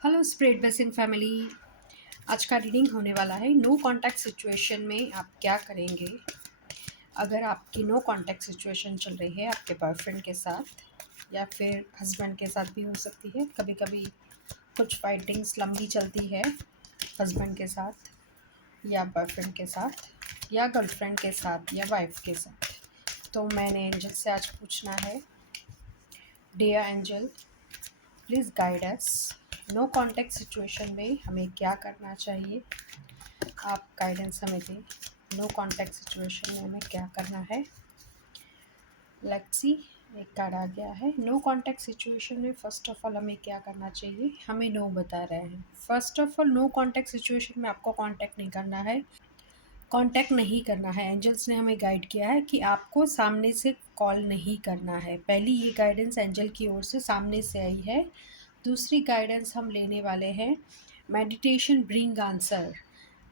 Hello spread blessing family. आज का reading होने वाला है नो कांटेक्ट सिचुएशन में आप क्या करेंगे। अगर आपकी नो कांटेक्ट सिचुएशन चल रही है आपके बॉयफ्रेंड के साथ या फिर हस्बैंड के साथ भी हो सकती है। कभी कभी कुछ फाइटिंग्स लंबी चलती है हस्बैंड के साथ या बॉयफ्रेंड के साथ या गर्लफ्रेंड के साथ या वाइफ के साथ। तो मैंने एंजल से आज पूछना है, dear angel please guide us, no contact situation में हमें क्या करना चाहिए। आप गाइडेंस हमें दें, नो कांटेक्ट सिचुएशन में हमें क्या करना है। लेट्स सी, एक कार्ड आ गया है। नो कांटेक्ट सिचुएशन में फर्स्ट ऑफ ऑल हमें क्या करना चाहिए, हमें नो बता रहे हैं। First of all know contact situation में आपको कांटेक्ट नहीं करना है, कांटेक्ट नहीं करना है। एंजल्स ने हमें गाइड किया है कि आपको सामने से कॉल नहीं करना है। पहली ये गाइडेंस एंजल की ओर से सामने से आई है। दूसरी गाइडेंस हम लेने वाले हैं, मेडिटेशन ब्रिंग आंसर।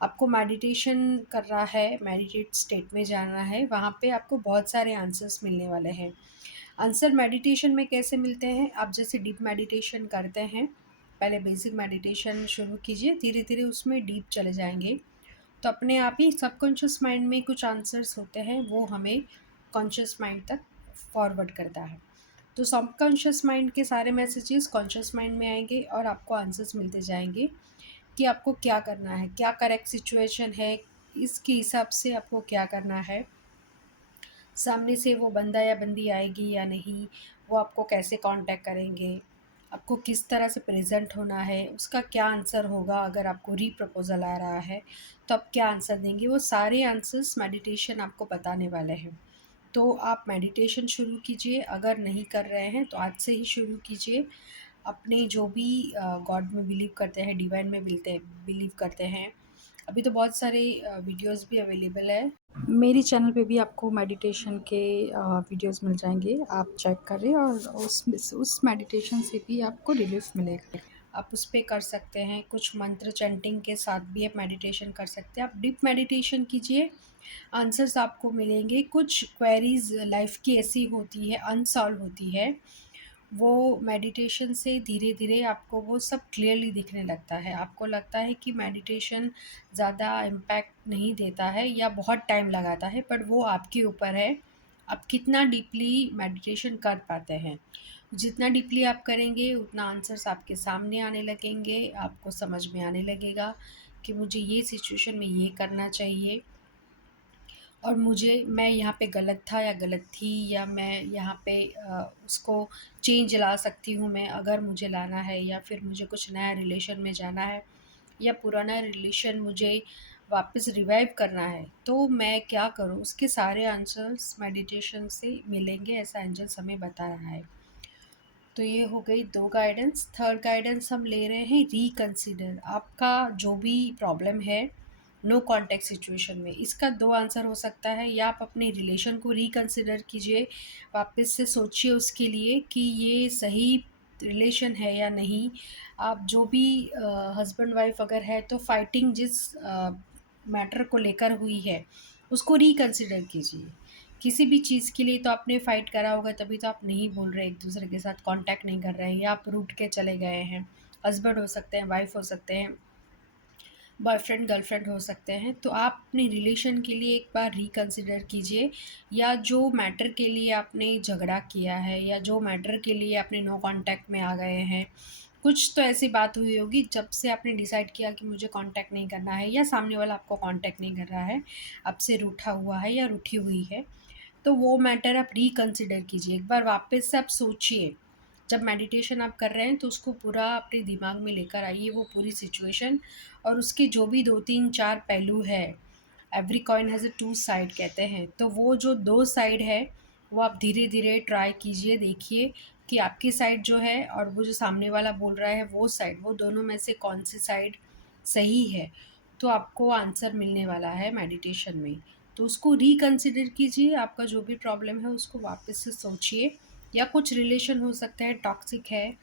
आपको मेडिटेशन करना है, मेडिटेट स्टेट में जाना है, वहाँ पे आपको बहुत सारे आंसर्स मिलने वाले हैं। आंसर मेडिटेशन में कैसे मिलते हैं, आप जैसे डीप मेडिटेशन करते हैं, पहले बेसिक मेडिटेशन शुरू कीजिए, धीरे धीरे उसमें डीप चले जाएंगे तो अपने आप ही सबकॉन्शियस माइंड में कुछ आंसर्स होते हैं, वो हमें कॉन्शियस माइंड तक फॉरवर्ड करता है। तो सबकॉन्शियस माइंड के सारे मैसेजेस कॉन्शियस माइंड में आएंगे और आपको आंसर्स मिलते जाएंगे कि आपको क्या करना है, क्या करेक्ट सिचुएशन है, इसके हिसाब से आपको क्या करना है। सामने से वो बंदा या बंदी आएगी या नहीं, वो आपको कैसे कांटेक्ट करेंगे, आपको किस तरह से प्रेजेंट होना है, उसका क्या आंसर होगा। अगर आपको रीप्रपोजल आ रहा है तो आप क्या आंसर देंगे, वो सारे आंसर्स मेडिटेशन आपको बताने वाले हैं। तो आप मेडिटेशन शुरू कीजिए, अगर नहीं कर रहे हैं तो आज से ही शुरू कीजिए। अपने जो भी गॉड में बिलीव करते हैं, डिवाइन में बिलीव करते हैं, अभी तो बहुत सारे वीडियोस भी अवेलेबल है मेरी चैनल पे भी, आपको मेडिटेशन के वीडियोस मिल जाएंगे, आप चेक करें और उस मेडिटेशन से भी आपको रिलीफ मिलेगा। आप उस पे कर सकते हैं, कुछ मंत्र चैंटिंग के साथ भी आप मेडिटेशन कर सकते हैं। आप डीप मेडिटेशन कीजिए, आंसर्स आपको मिलेंगे। कुछ क्वेरीज लाइफ की ऐसी होती है, अनसॉल्व होती है, वो मेडिटेशन से धीरे धीरे आपको वो सब क्लियरली दिखने लगता है। आपको लगता है कि मेडिटेशन ज़्यादा इम्पैक्ट नहीं देता है या बहुत टाइम लगाता है, पर वो आपके ऊपर है, आप कितना डीपली मेडिटेशन कर पाते हैं। जितना डीपली आप करेंगे उतना आंसर्स आपके सामने आने लगेंगे, आपको समझ में आने लगेगा कि मुझे ये सिचुएशन में ये करना चाहिए और मैं यहाँ पे गलत था या गलत थी, या मैं यहाँ पे उसको चेंज ला सकती हूँ मैं, अगर मुझे लाना है, या फिर मुझे कुछ नया रिलेशन में जाना है या पुराना रिलेशन मुझे वापस रिवाइव करना है, तो मैं क्या करूँ। उसके सारे आंसर्स मेडिटेशन से मिलेंगे, ऐसा एंजल्स हमें बता रहा है। तो ये हो गई दो गाइडेंस। थर्ड गाइडेंस हम ले रहे हैं, रिकंसिडर। आपका जो भी प्रॉब्लम है नो कांटेक्ट सिचुएशन में, इसका दो आंसर हो सकता है। या आप अपने रिलेशन को रिकंसिडर कीजिए, वापस से सोचिए उसके लिए कि ये सही रिलेशन है या नहीं। आप जो भी हस्बैंड वाइफ अगर है तो फाइटिंग जिस मैटर को लेकर हुई है उसको रिकंसिडर कीजिए। किसी भी चीज़ के लिए तो आपने फ़ाइट करा होगा, तभी तो आप नहीं बोल रहे एक दूसरे के साथ, कांटेक्ट नहीं कर रहे हैं, या आप रूठ के चले गए हैं। हस्बैंड हो सकते हैं, वाइफ हो सकते हैं, बॉयफ्रेंड गर्लफ्रेंड हो सकते हैं। तो आप अपने रिलेशन के लिए एक बार रिकंसिडर कीजिए, या जो मैटर के लिए आपने झगड़ा किया है या जो मैटर के लिए आपने नो कांटेक्ट में आ गए हैं, कुछ तो ऐसी बात हुई होगी जब से आपने डिसाइड किया कि मुझे कांटेक्ट नहीं करना है, या सामने वाला आपको कांटेक्ट नहीं कर रहा है, आपसे रूठा हुआ है या रूठी हुई है। तो वो मैटर आप रिकंसिडर कीजिए, एक बार वापस से आप सोचिए। जब मेडिटेशन आप कर रहे हैं तो उसको पूरा अपने दिमाग में लेकर आइए, वो पूरी सिचुएशन और उसके जो भी दो तीन चार पहलू है। Every coin has a two side कहते हैं, तो वो जो दो साइड है वो आप धीरे धीरे ट्राई कीजिए, देखिए कि आपकी साइड जो है और वो जो सामने वाला बोल रहा है वो साइड, वो दोनों में से कौन सी साइड सही है। तो आपको आंसर मिलने वाला है मेडिटेशन में। तो उसको रिकंसिडर कीजिए, आपका जो भी प्रॉब्लम है उसको वापस से सोचिए। या कुछ रिलेशन हो सकता है टॉक्सिक है,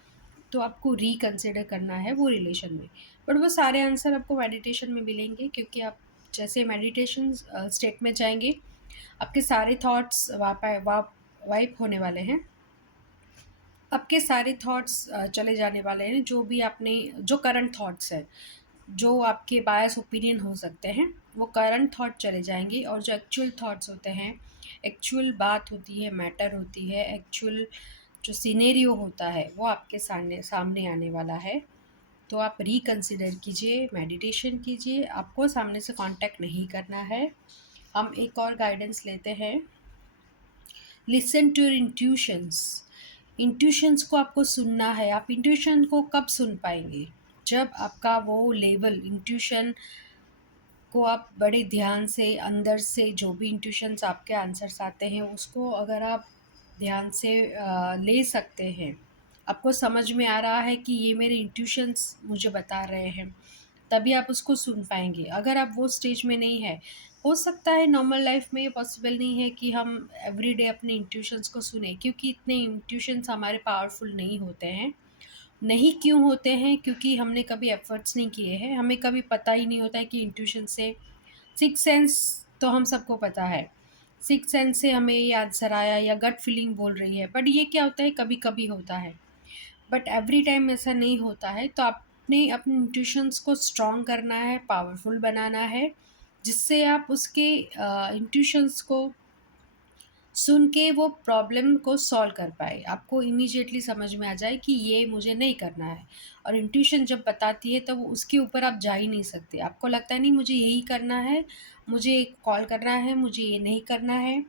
तो आपको रिकंसिडर करना है वो रिलेशन में। बट वो सारे आंसर आपको मेडिटेशन में मिलेंगे, क्योंकि आप जैसे मेडिटेशन स्टेट में जाएंगे आपके सारे थॉट्स वाइप होने वाले हैं। आपके सारे थॉट्स चले जाने वाले हैं, जो भी आपने जो करंट थॉट्स हैं, जो आपके बायस ओपिनियन हो सकते हैं, वो करंट थॉट चले जाएँगे और जो एक्चुअल थॉट्स होते हैं, एक्चुअल बात होती है, मैटर होती है, एक्चुअल जो सिनेरियो होता है, वो आपके सामने सामने आने वाला है। तो आप रिकंसिडर कीजिए, मेडिटेशन कीजिए, आपको सामने से कॉन्टैक्ट नहीं करना है। हम एक और गाइडेंस लेते हैं। Listen to your intuitions. Intuitions को आपको सुनना है। आप इंट्यूशन को कब सुन पाएँगे? जब आपका वो लेवल इंट्यूशन को आप बड़े ध्यान से अंदर से जो भी इंट्यूशंस आपके आंसर्स आते हैं, उसको अगर आप ध्यान से ले सकते हैं, आपको समझ में आ रहा है कि ये मेरे इंट्यूशंस मुझे बता रहे हैं, तभी आप उसको सुन पाएँगे। अगर आप वो स्टेज में नहीं है, हो सकता है नॉर्मल लाइफ़ में ये पॉसिबल नहीं है कि हम एवरीडे अपने इंट्यूशंस को सुनें, क्योंकि इतने इंट्यूशंस हमारे पावरफुल नहीं होते हैं। नहीं क्यों होते हैं? क्योंकि हमने कभी एफ़र्ट्स नहीं किए हैं, हमें कभी पता ही नहीं होता है कि इंट्यूशन से सिक्स्थ सेंस तो हम सबको पता है। सिक्स्थ सेंस से हमें ये आंसर आया या गट फीलिंग बोल रही है, बट ये क्या होता है, कभी-कभी होता है। बट एवरी टाइम ऐसा नहीं होता है, तो आपने अपने इंट्यूशंस को स्ट्रॉन्ग करना है, पावरफुल बनाना है, जिससे आप उसके इंट्यूशंस को सुन के वो प्रॉब्लम को सॉल्व कर पाए। आपको इमीडिएटली समझ में आ जाए कि ये मुझे नहीं करना है, और इंट्यूशन जब बताती है तो वो उसके ऊपर आप जा ही नहीं सकते। आपको लगता है नहीं मुझे यही करना है, मुझे कॉल करना है, मुझे ये नहीं करना है,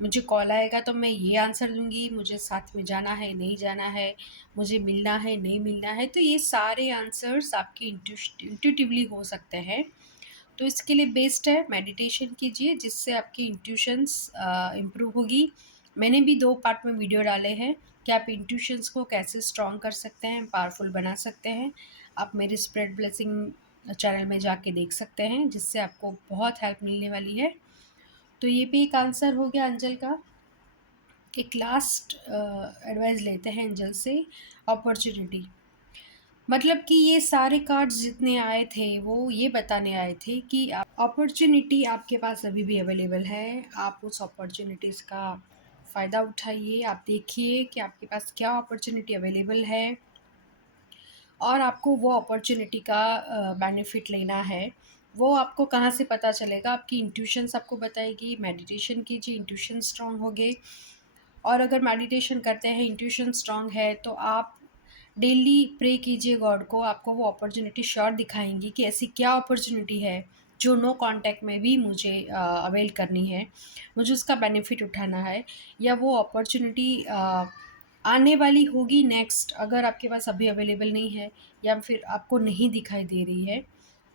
मुझे कॉल आएगा तो मैं ये आंसर दूँगी, मुझे साथ में जाना है, नहीं जाना है, मुझे मिलना है, नहीं मिलना है। तो ये सारे आंसर्स आपके इंट्यूटिवली हो सकते हैं। तो इसके लिए बेस्ट है मेडिटेशन कीजिए, जिससे आपकी इंट्यूशंस इम्प्रूव होगी। मैंने भी 2 पार्ट में वीडियो डाले हैं कि आप इंट्यूशंस को कैसे स्ट्रॉन्ग कर सकते हैं, पावरफुल बना सकते हैं। आप मेरे स्प्रेड ब्लेसिंग चैनल में जाके देख सकते हैं, जिससे आपको बहुत हेल्प मिलने वाली है। तो ये भी एक आंसर हो गया एंजल का। एक लास्ट एडवाइस लेते हैं एंजल से, अपॉर्च्युनिटी। मतलब कि ये सारे कार्ड्स जितने आए थे, वो ये बताने आए थे कि अपॉर्च्युनिटी आपके पास अभी भी अवेलेबल है। आप उस अपॉर्च्युनिटीज़ का फ़ायदा उठाइए। आप देखिए कि आपके पास क्या अपॉर्च्युनिटी अवेलेबल है, और आपको वो अपॉर्च्युनिटी का बेनिफिट लेना है। वो आपको कहाँ से पता चलेगा? आपकी इंट्यूशंस आपको बताएगी। मेडिटेशन कीजिए, इंट्यूशन स्ट्रॉन्ग होगे। और अगर मेडिटेशन करते हैं, इंट्यूशन स्ट्रॉन्ग है, तो आप डेली प्रे कीजिए गॉड को, आपको वो अपॉर्च्युनिटी श्योर दिखाएँगी कि ऐसी क्या अपॉर्च्युनिटी है, जो नो कॉन्टैक्ट में भी मुझे अवेल करनी है, मुझे उसका बेनिफिट उठाना है, या वो अपॉर्च्युनिटी आने वाली होगी नेक्स्ट, अगर आपके पास अभी अवेलेबल नहीं है या फिर आपको नहीं दिखाई दे रही है,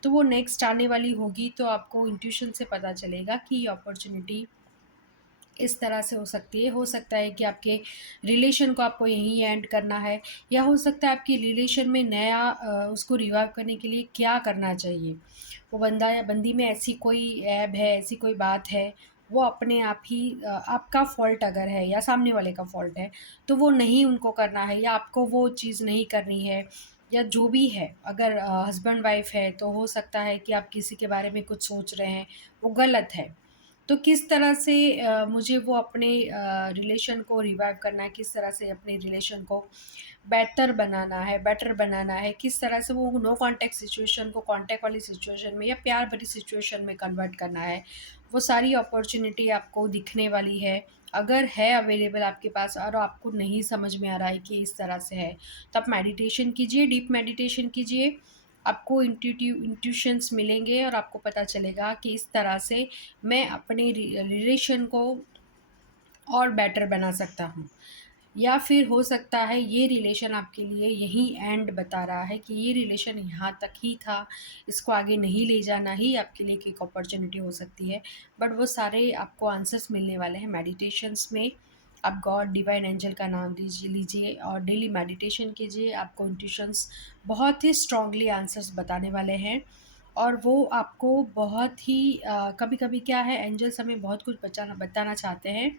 तो वो नेक्स्ट आने वाली होगी, तो आपको इंट्यूशन से पता चलेगा कि ये अपॉर्च्युनिटी इस तरह से हो सकती है। हो सकता है कि आपके रिलेशन को आपको यहीं एंड करना है, या हो सकता है आपकी रिलेशन में नया उसको रिवाइव करने के लिए क्या करना चाहिए। वो बंदा या बंदी में ऐसी कोई ऐब है, ऐसी कोई बात है, वो अपने आप ही आपका फ़ॉल्ट अगर है या सामने वाले का फ़ॉल्ट है, तो वो नहीं उनको करना है, या आपको वो चीज़ नहीं करनी है, या जो भी है। अगर हस्बैंड वाइफ़ है, तो हो सकता है कि आप किसी के बारे में कुछ सोच रहे हैं, वो गलत है। तो किस तरह से मुझे वो अपने रिलेशन को रिवाइव करना है, किस तरह से अपने रिलेशन को बेटर बनाना है, किस तरह से वो नो कॉन्टैक्ट सिचुएशन को कॉन्टैक्ट वाली सिचुएशन में या प्यार भरी सिचुएशन में कन्वर्ट करना है, वो सारी अपॉर्च्युनिटी आपको दिखने वाली है। अगर है अवेलेबल आपके पास और आपको नहीं समझ में आ रहा है कि इस तरह से है, तो आप मेडिटेशन कीजिए, डीप मेडिटेशन कीजिए। आपको इंट्यूशंस मिलेंगे और आपको पता चलेगा कि इस तरह से मैं अपने रिलेशन को और बेटर बना सकता हूँ। या फिर हो सकता है ये रिलेशन आपके लिए यही एंड बता रहा है कि ये रिलेशन यहाँ तक ही था, इसको आगे नहीं ले जाना ही आपके लिए एक अपॉर्च्युनिटी हो सकती है। बट वो सारे आपको आंसर्स मिलने वाले हैं मेडिटेशंस में। आप गॉड डिवाइन एंजल का नाम लीजिए और डेली मेडिटेशन कीजिए। आपको इंट्यूशंस बहुत ही स्ट्रांगली आंसर्स बताने वाले हैं, और वो आपको बहुत ही कभी-कभी क्या है, एंजल्स हमें बहुत कुछ बचाना बताना चाहते हैं,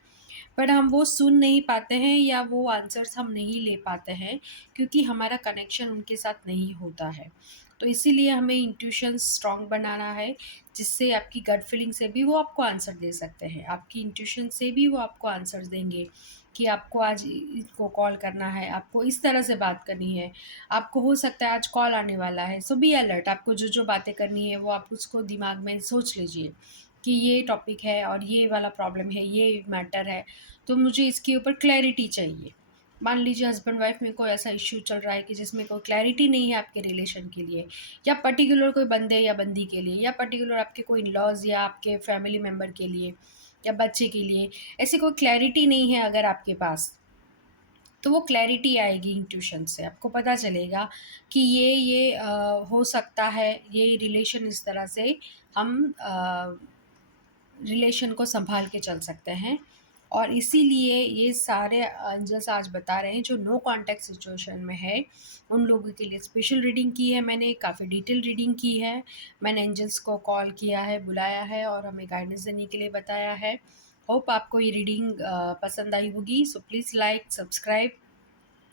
पर हम वो सुन नहीं पाते हैं या वो आंसर्स हम नहीं ले पाते हैं, क्योंकि हमारा कनेक्शन उनके साथ नहीं होता है। तो इसीलिए हमें इंट्यूशंस स्ट्रॉन्ग बनाना है, जिससे आपकी गट फीलिंग से भी वो आपको आंसर दे सकते हैं। आपकी इंट्यूशन से भी वो आपको आंसर्स देंगे कि आपको आज इसको कॉल करना है, आपको इस तरह से बात करनी है, आपको हो सकता है आज कॉल आने वाला है, सो बी अलर्ट। आपको जो बातें करनी है वो आप उसको दिमाग में सोच लीजिए कि ये टॉपिक है और ये वाला प्रॉब्लम है, ये मैटर है, तो मुझे इसके ऊपर क्लैरिटी चाहिए। मान लीजिए हस्बैंड वाइफ में कोई ऐसा इश्यू चल रहा है कि जिसमें कोई क्लैरिटी नहीं है आपके रिलेशन के लिए, या पर्टिकुलर कोई बंदे या बंदी के लिए, या पर्टिकुलर आपके कोई इन-लॉज़ या आपके फैमिली मेंबर के लिए या बच्चे के लिए, ऐसी कोई क्लैरिटी नहीं है अगर आपके पास, तो वो क्लैरिटी आएगी इंट्यूशन से। आपको पता चलेगा कि हो सकता है, ये रिलेशन इस तरह से हम रिलेशन को सँभाल के चल सकते हैं। और इसीलिए ये सारे एंजल्स आज बता रहे हैं जो नो कॉन्टैक्ट सिचुएशन में है, उन लोगों के लिए स्पेशल रीडिंग की है मैंने, काफ़ी डिटेल रीडिंग की है। मैंने एंजल्स को कॉल किया है, बुलाया है और हमें गाइडेंस देने के लिए बताया है। होप आपको ये रीडिंग पसंद आई होगी। So please like, subscribe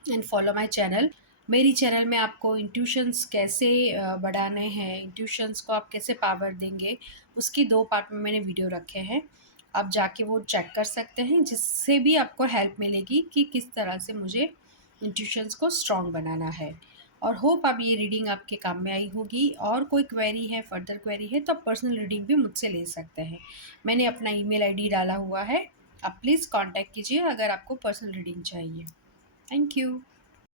and follow my channel. मेरी चैनल में आपको इंट्यूशंस कैसे बढ़ाने हैं, इंट्यूशंस को आप कैसे पावर देंगे, उसकी 2 पार्ट में मैंने वीडियो रखे हैं। आप जाके वो चेक कर सकते हैं, जिससे भी आपको हेल्प मिलेगी कि किस तरह से मुझे इंट्यूशंस को स्ट्रॉन्ग बनाना है। और होप आप ये रीडिंग आपके काम में आई होगी। और कोई क्वेरी है, फर्दर क्वेरी है, तो आप पर्सनल रीडिंग भी मुझसे ले सकते हैं। मैंने अपना ईमेल आईडी डाला हुआ है, आप प्लीज़ कॉन्टैक्ट कीजिए अगर आपको पर्सनल रीडिंग चाहिए। Thank you.